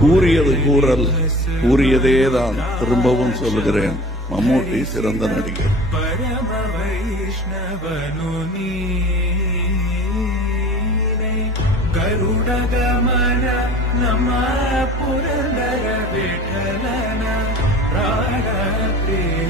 கூறியது கூறல், கூறியதேதான் திரும்பவும் சொல்லுகிறேன். மம்மூட்டி சிறந்த நடிகர். பரம வைஷ்ணவனு நீனே ಗರುಡಗಮನ ನಮ್ಮ ಪುರಂದರ ವಿಠಲನ ಪ್ರಾಣ ಪ್ರಿಯ